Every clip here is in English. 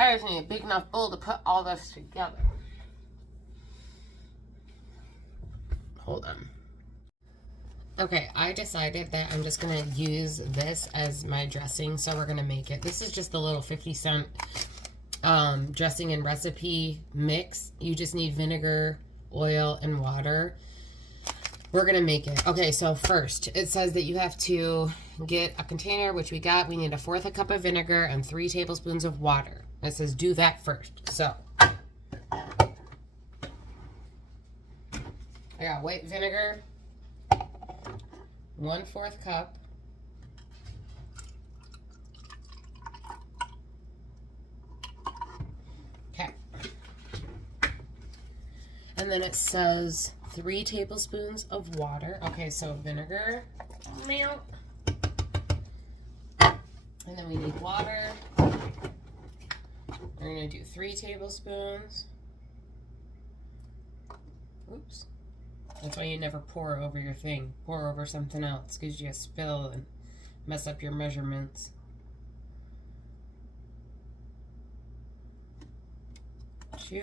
I just need a big enough bowl to put all this together. Hold on. Okay, I decided that I'm just going to use this as my dressing, so we're going to make it. This is just the little 50-cent dressing and recipe mix. You just need vinegar, oil, and water. We're going to make it. Okay, so first, it says that you have to get a container, which we got. We need 1/4 cup of vinegar and 3 tablespoons of water. It says do that first. So, I got white vinegar, 1/4 cup. Okay. And then it says 3 tablespoons of water. Okay, so vinegar. And then we need water. We're going to do 3 tablespoons. Oops. That's why you never pour over your thing. Pour over something else because you spill and mess up your measurements. 2.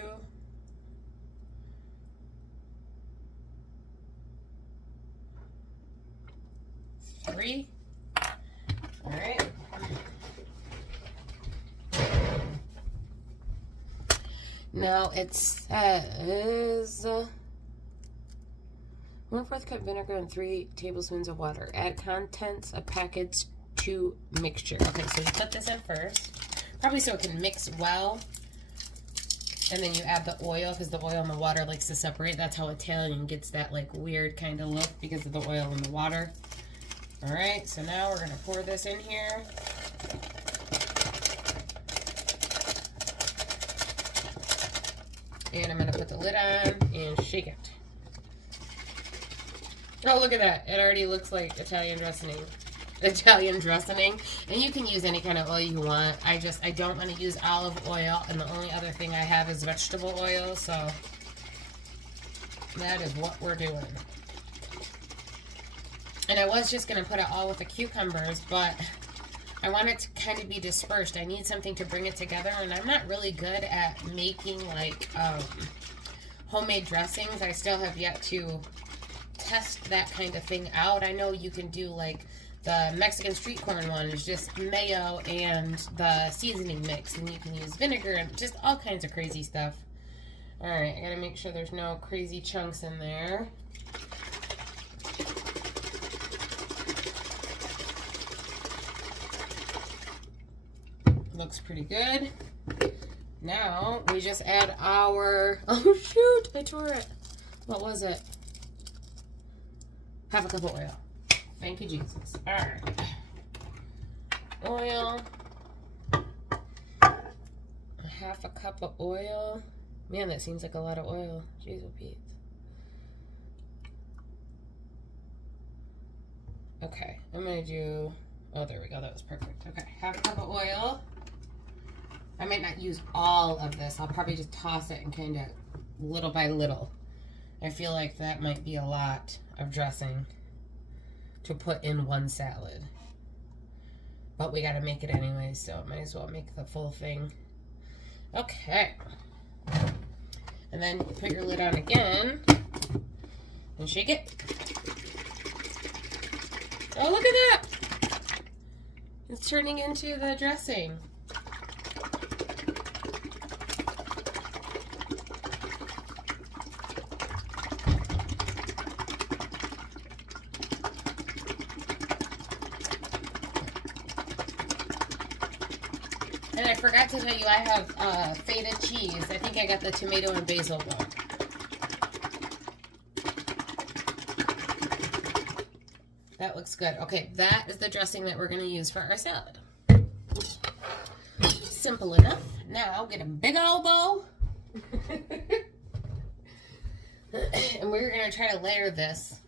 3. All right. Now it says 1/4 cup vinegar and 3 tablespoons of water. Add contents of package to mixture. Okay, so you put this in first, probably so it can mix well. And then you add the oil because the oil and the water likes to separate. That's how Italian gets that like weird kind of look because of the oil and the water. All right, so now we're gonna pour this in here. And I'm gonna put the lid on and shake it. Oh, look at that. It already looks like Italian dressing. Italian dressing. And you can use any kind of oil you want. I don't want to use olive oil. And the only other thing I have is vegetable oil. So that is what we're doing. And I was just going to put it all with the cucumbers, but I want it to kind of be dispersed. I need something to bring it together, and I'm not really good at making like homemade dressings. I still have yet to test that kind of thing out. I know you can do like the Mexican street corn one is just mayo and the seasoning mix, and you can use vinegar and just all kinds of crazy stuff. All right, I gotta make sure there's no crazy chunks in there. Looks pretty good. Now we just add our, oh shoot, I tore it. What was it? 1/2 cup of oil. Thank you, Jesus. All right. Oil. 1/2 cup of oil. Man, that seems like a lot of oil. Jeez, oh Pete. Okay, I'm gonna do, oh, there we go. That was perfect. Okay, 1/2 cup of oil. I might not use all of this. I'll probably just toss it and kind of little by little. I feel like that might be a lot of dressing to put in one salad. But we gotta make it anyway, so might as well make the full thing. Okay. And then put your lid on again and shake it. Oh, look at that! It's turning into the dressing. And I forgot to tell you, I have feta cheese. I think I got the tomato and basil one. That looks good. Okay, that is the dressing that we're going to use for our salad. Simple enough. Now, get a big old bowl. And we're going to try to layer this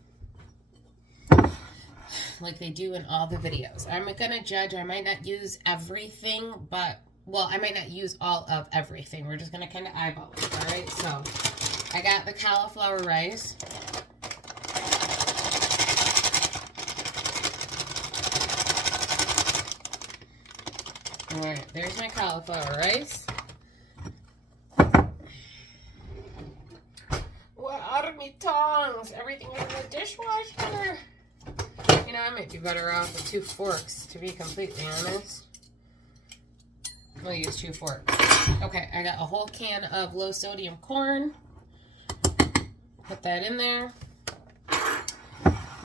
like they do in all the videos. I'm going to judge. I might not use everything, but, well, I might not use all of everything. We're just going to kind of eyeball it, all right? So, I got the cauliflower rice. Alright, there's my cauliflower rice. What out of me tongs? Everything in the dishwasher. You know, I might be better off with 2 forks, to be completely honest. We'll use 2 forks. Okay, I got a whole can of low sodium corn. Put that in there.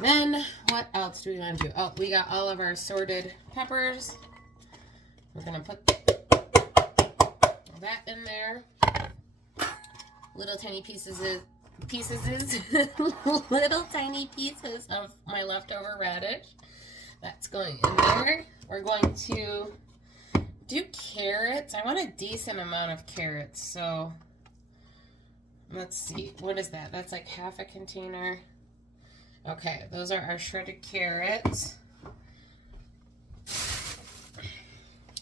Then, what else do we want to do? Oh, we got all of our assorted peppers. We're going to put that in there. Little tiny pieces little tiny pieces of my leftover radish. That's going in there. We're going to do carrots. I want a decent amount of carrots, so let's see. What is that? That's like half a container. Okay, those are our shredded carrots.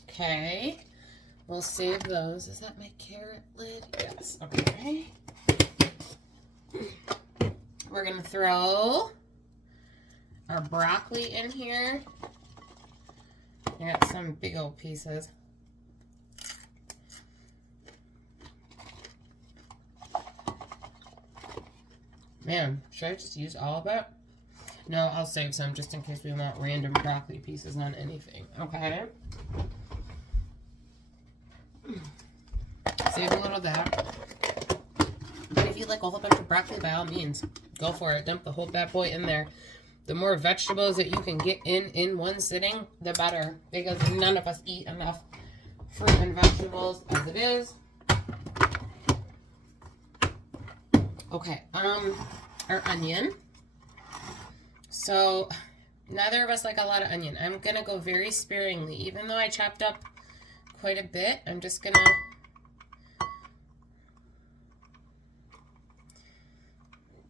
Okay, we'll save those. Is that my carrot lid? Yes. Okay. We're going to throw our broccoli in here. I got some big old pieces. Man, should I just use all of it? No, I'll save some just in case we want random broccoli pieces on anything. Okay. Save a little of that. But if you like a whole bunch of broccoli, by all means, go for it. Dump the whole bad boy in there. The more vegetables that you can get in one sitting, the better. Because none of us eat enough fruit and vegetables as it is. Okay, our onion. So, neither of us like a lot of onion. I'm going to go very sparingly. Even though I chopped up quite a bit, I'm just going to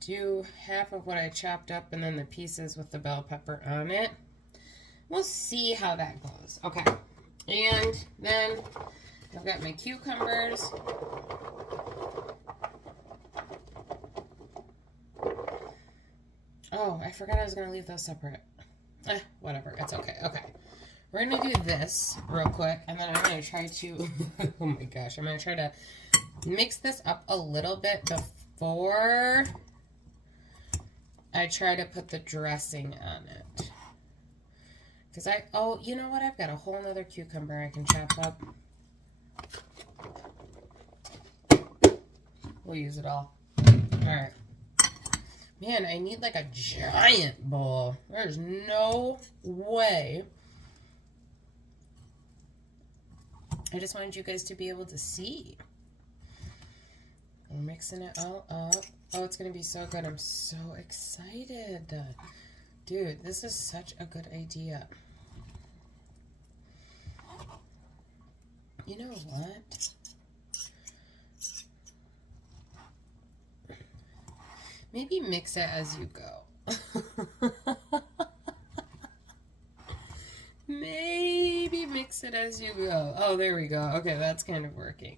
do half of what I chopped up and then the pieces with the bell pepper on it. We'll see how that goes. Okay, and then I've got my cucumbers. Oh, I forgot I was going to leave those separate. Whatever. It's okay. Okay. We're going to do this real quick, and then I'm going to try to... oh my gosh. I'm going to try to mix this up a little bit before I try to put the dressing on it. Because oh, you know what? I've got a whole nother cucumber I can chop up. We'll use it all. Alright. Man, I need like a giant bowl. There's no way. I just wanted you guys to be able to see. We're mixing it all up. Oh, it's going to be so good. I'm so excited. Dude, this is such a good idea. You know what? Maybe mix it as you go. Maybe mix it as you go. Oh, there we go. Okay, that's kind of working.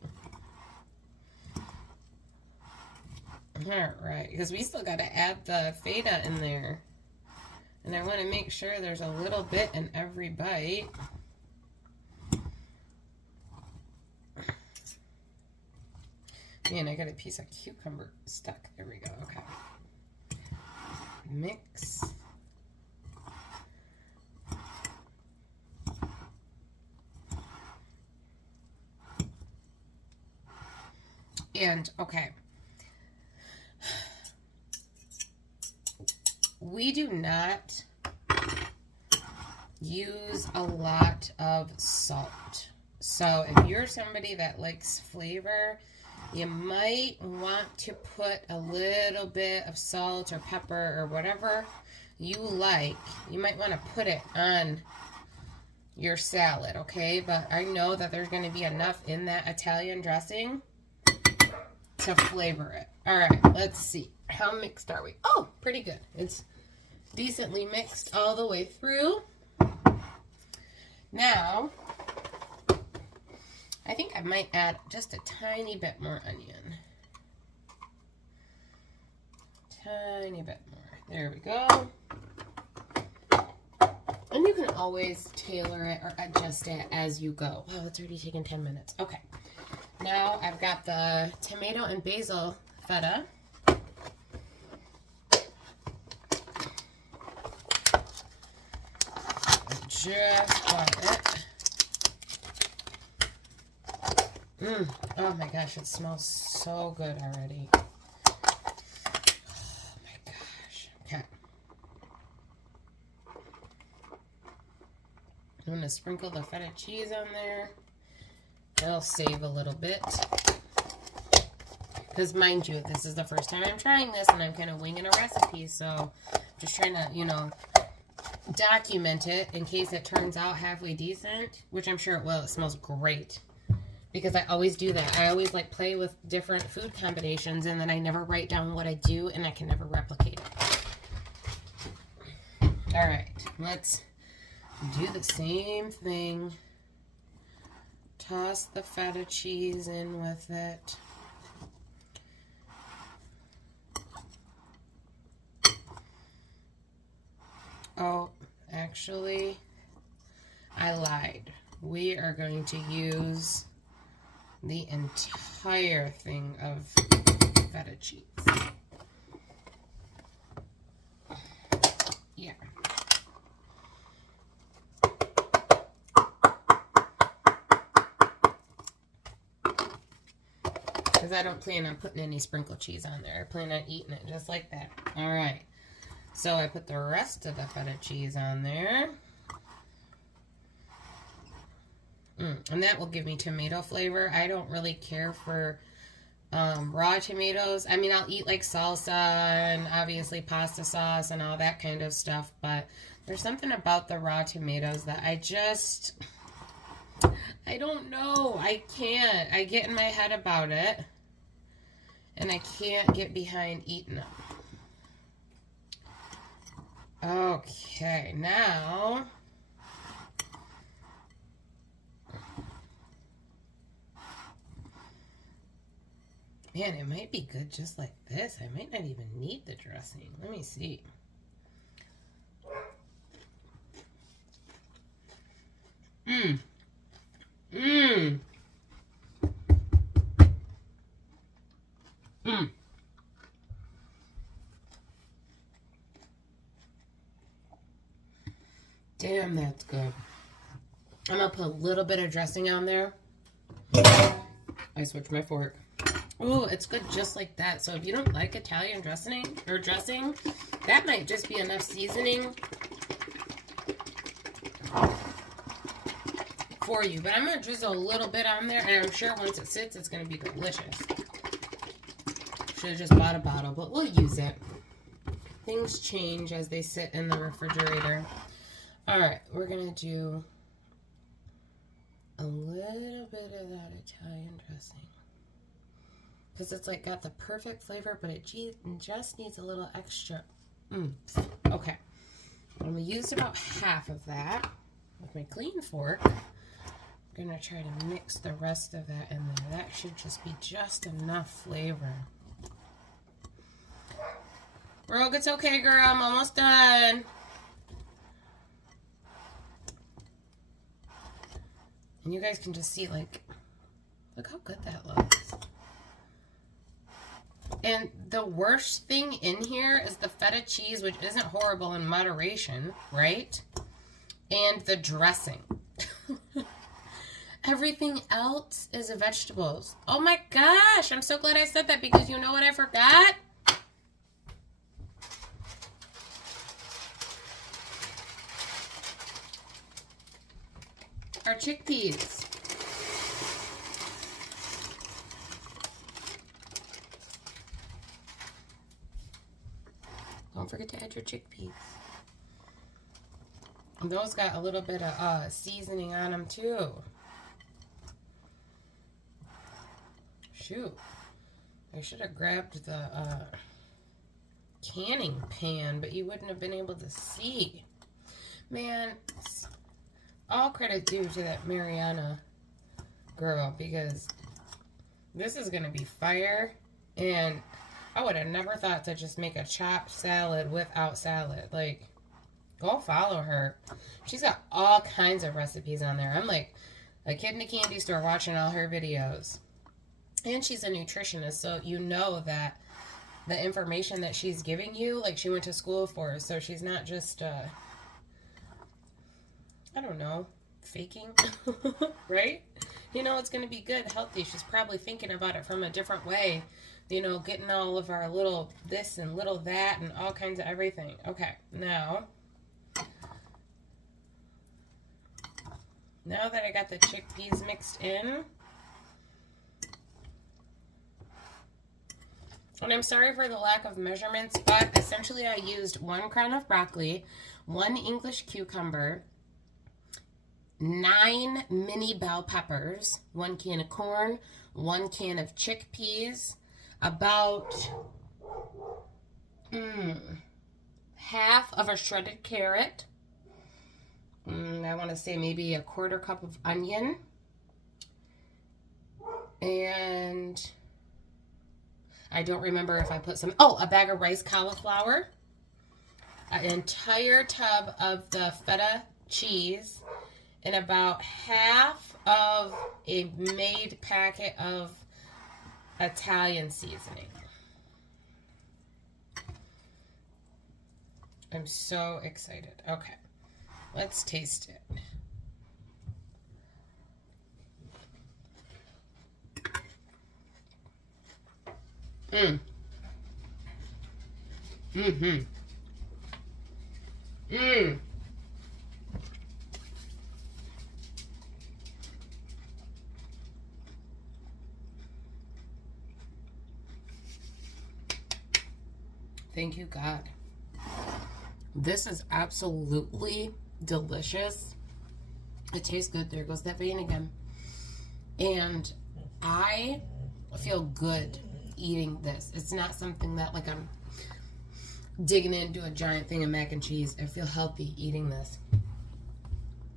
Alright, because we still got to add the feta in there. And I want to make sure there's a little bit in every bite. Man, I got a piece of cucumber stuck. There we go. Okay. Mix. And, okay. We do not use a lot of salt. So if you're somebody that likes flavor, you might want to put a little bit of salt or pepper or whatever you like. You might want to put it on your salad, okay? But I know that there's going to be enough in that Italian dressing to flavor it. All right, let's see. How mixed are we? Oh, pretty good. It's decently mixed all the way through. Now, I think I might add just a tiny bit more onion. Tiny bit more. There we go. And you you can always tailor it or adjust it as you go. Wow, it's already taken 10 minutes. Okay. Now I've got the tomato and basil feta. Just got it. Oh my gosh, it smells so good already. Oh my gosh. Okay. I'm going to sprinkle the feta cheese on there. It'll save a little bit. Because mind you, this is the first time I'm trying this and I'm kind of winging a recipe. So I'm just trying to, you know, document it in case it turns out halfway decent. Which I'm sure it will. It smells great. Because I always do that. I always like play with different food combinations and then I never write down what I do and I can never replicate it. Alright, let's do the same thing. Toss the feta cheese in with it. Oh, actually, I lied. We are going to use the entire thing of feta cheese. Yeah. Because I don't plan on putting any sprinkled cheese on there. I plan on eating it just like that. Alright. So I put the rest of the feta cheese on there. And that will give me tomato flavor. I don't really care for raw tomatoes. I mean, I'll eat like salsa and obviously pasta sauce and all that kind of stuff. But there's something about the raw tomatoes that I don't know. I can't. I get in my head about it. And I can't get behind eating them. Okay, now man, it might be good just like this. I might not even need the dressing. Let me see. Damn, that's good. I'm going to put a little bit of dressing on there. I switched my fork. Oh, it's good just like that. So if you don't like Italian dressing, that might just be enough seasoning for you. But I'm going to drizzle a little bit on there, and I'm sure once it sits, it's going to be delicious. Should have just bought a bottle, but we'll use it. Things change as they sit in the refrigerator. Alright, we're going to do a little bit of that Italian dressing. Because it's like got the perfect flavor, but it just needs a little extra oomph. Okay. I'm going to use about half of that with my clean fork. I'm going to try to mix the rest of that in there. That should just be just enough flavor. Rogue, it's okay, girl. I'm almost done. And you guys can just see, like, look how good that looks. And the worst thing in here is the feta cheese, which isn't horrible in moderation, right? And the dressing. Everything else is vegetables. Oh my gosh, I'm so glad I said that because you know what I forgot? Our chickpeas. Don't forget to add your chickpeas. And those got a little bit of seasoning on them too. Shoot. I should have grabbed the canning pan, but you wouldn't have been able to see. Man, all credit due to that Mariana girl, because this is going to be fire, and I would have never thought to just make a chopped salad without salad. Like, Go follow her. She's got all kinds of recipes on there. I'm like a kid in a candy store watching all her videos. And she's a nutritionist, so you know that the information that she's giving you, like she went to school for, so she's not just, I don't know, faking, right? You know, it's going to be good, healthy. She's probably thinking about it from a different way, you know, getting all of our little this and little that and all kinds of everything. Okay, now that I got the chickpeas mixed in, and I'm sorry for the lack of measurements, but essentially I used 1 crown of broccoli, 1 English cucumber, 9 mini bell peppers, 1 can of corn, 1 can of chickpeas, about half of a shredded carrot, I want to say maybe a 1/4 cup of onion, and I don't remember if I put some, a bag of rice cauliflower, an entire tub of the feta cheese, and about half of a made packet of Italian seasoning. I'm so excited. Okay, let's taste it. Thank you, God. This is absolutely delicious. It tastes good. There goes that vein again. And I feel good eating this. It's not something that like I'm digging into a giant thing of mac and cheese. I feel healthy eating this.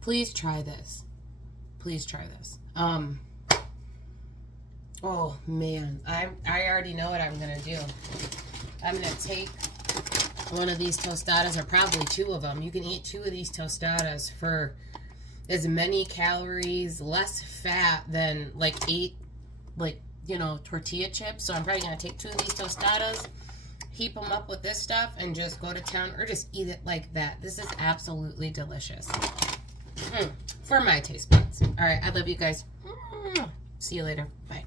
Please try this. Please try this. Oh man, I already know what I'm gonna do. I'm gonna take one of these tostadas, or probably 2 of them. You can eat 2 of these tostadas for as many calories, less fat than like 8 tortilla chips. So I'm probably gonna take 2 of these tostadas, heap them up with this stuff, and just go to town, or just eat it like that. This is absolutely delicious. For my taste buds. All right, I love you guys. See you later. Bye.